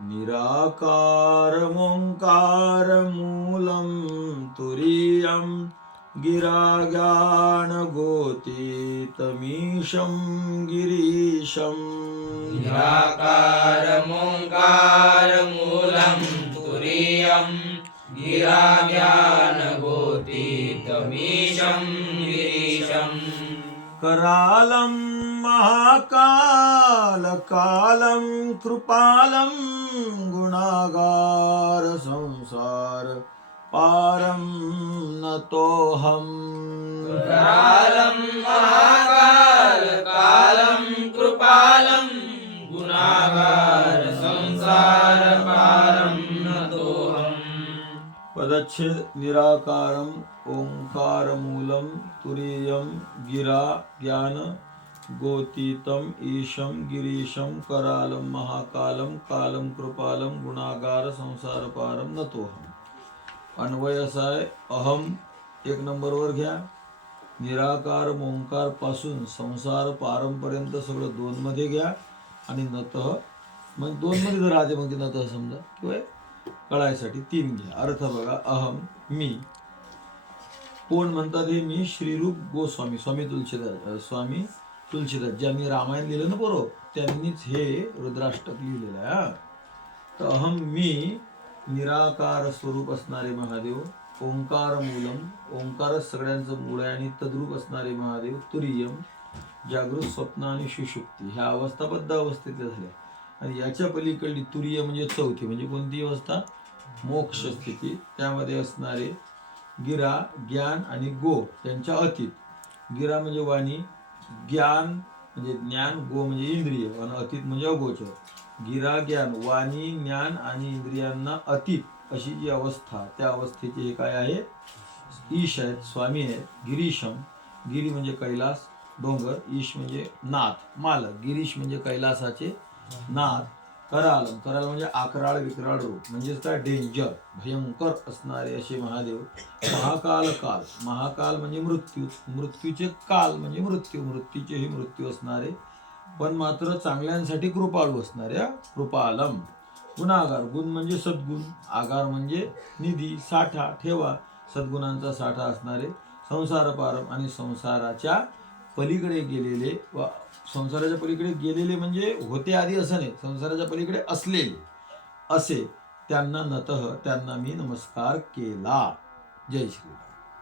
निराकारमोङ्कार मूलं तुरीयं गिराज्ञानगोतीतमीशं गिरीशं निराकारमोङ्कारमूलं तुरीयं गिराज्ञानगोतीतमीशं गिरीशं करालं महाकालकालं कृपालं गुणागार संसार पारं नतोऽहम् करालं महाकालकालं कृपालं गुणागार संसार पारं नतोऽहम्। पदच्छेद निराकारम ओंकारमूलम तुरीयम गिरा ज्ञान गोतीतम ईशम गिरीशम करालम महाकालम कालम कृपालम गुणागार संसार पारम नतोहम। अन्वय असा आहे, अहम एक नंबरवर घ्या, निराकार ओंकार पासून संसार पारंपर्यंत सगळं दोन मध्ये घ्या आणि नतः मग दोन मध्ये जर आधी मग नतः समजा किंवा कळायसाठी तीन घ्या. अर्थ बघा, अहम मी. कोण म्हणतात हे? मी श्रीरूप गोस्वामी स्वामी तुलसीदास ज्यांनी रामायण लिहिलं ना बरोबर, त्यांनीच हे रुद्राष्टक लिहिलेलं आहे. तर अहम मी निराकार स्वरूप असणारे महादेव, ओंकार मूलम ओंकारच सगळ्यांचं मूळ आहे आणि तद्रूप असणारे महादेव, तुरीयम जागृत स्वप्न आणि सुषुप्ती ह्या अवस्थाबद्ध अवस्थेतल्या झाल्या. आणि याच्या पलीकडली तुरीय म्हणजे चौथी, म्हणजे कोणती अवस्था? मोक्ष स्थिती. त्यामध्ये असणारे गिरा ज्ञान आणि गो त्यांच्या अतीत. गिरा म्हणजे वाणी, ज्ञान म्हणजे ज्ञान, गो म्हणजे इंद्रिय आणि अतीत म्हणजे अगोचर. गिरा ज्ञान वाणी ज्ञान आणि इंद्रियांना अतीत अशी जी अवस्था, त्या अवस्थेचे हे काय आहे? ईश आहेत, स्वामी आहेत. गिरीशम, गिरी म्हणजे कैलास डोंगर, ईश म्हणजे नाथ मालक, गिरीश म्हणजे कैलासाचे नाथ. करालम, कराल म्हणजे आकराळ विकराळ रूप, म्हणजेच काय? डेंजर भयंकर असणारे असे महादेव. महाकाल काल, महाकाल म्हणजे मृत्यू, मृत्यूचे काल म्हणजे मृत्यू, मृत्यूचेही मृत्यू असणारे पण मात्र चांगल्यांसाठी कृपाळू असणारे कृपालम. गुणागार, गुण म्हणजे सद्गुण, आगार म्हणजे निधी साठा ठेवा, सद्गुणांचा साठा असणारे. संसार पारम आणि संसाराच्या पलीकडे गेलेले, व संसाराच्या पलीकडे गेलेले म्हणजे होते आधी असं नाही, संसाराच्या पलीकडे असलेले असे त्यांना नतः त्यांना मी नमस्कार केला. जय श्री.